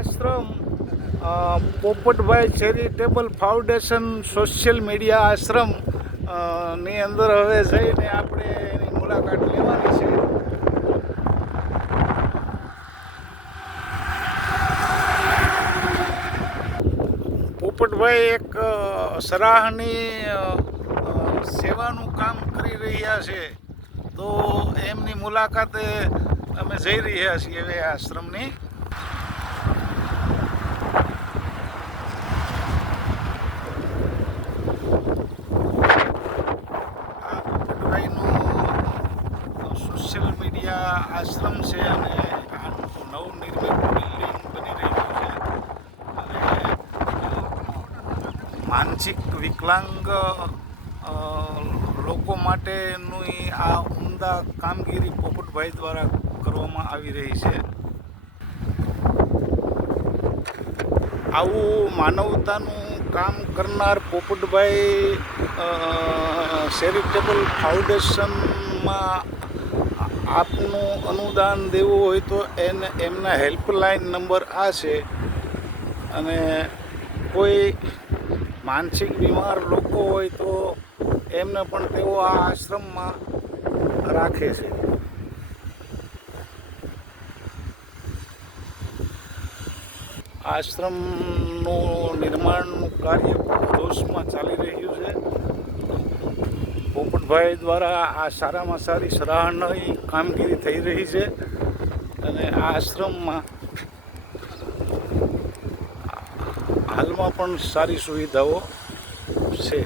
આશ્રમ Popatbhai charitable foundation social media આશ્રમની અંદર હવે જઈને આપણે એની મુલાકાત લેવાની છે. પોપટભાઈ એક સરાહની સેવાનું કામ કરી રહ્યા છે. તો એમની મુલાકાતે અમે જઈ રહ્યા છીએ હવે આશ્રમની આ પોપટભાઈનું મીડિયા આશ્રમ છે અને નવનિર્મિત બિલ્ડિંગ બની રહ્યું છે. અને માનસિક વિકલાંગ લોકો માટેનું આ ઉમદા કામગીરી પોપટભાઈ દ્વારા કરવામાં આવી રહી છે. આવું માનવતાનું કામ કરનાર પોપટભાઈ ચેરિટેબલ ફાઉન્ડેશનમાં આપનું અનુદાન દેવું હોય તો એને એમના હેલ્પલાઇન નંબર આ છે. અને કોઈ માનસિક બીમાર લોકો હોય તો એમને પણ તેઓ આ આશ્રમમાં રાખે છે. આશ્રમનું નિર્માણનું કાર્ય જોશમાં ચાલી રહ્યું છે. પોપટભાઈ દ્વારા આ સારામાં સારી સરાહનીય કામગીરી થઈ રહી છે અને આ આશ્રમમાં હાલમાં પણ સારી સુવિધાઓ છે.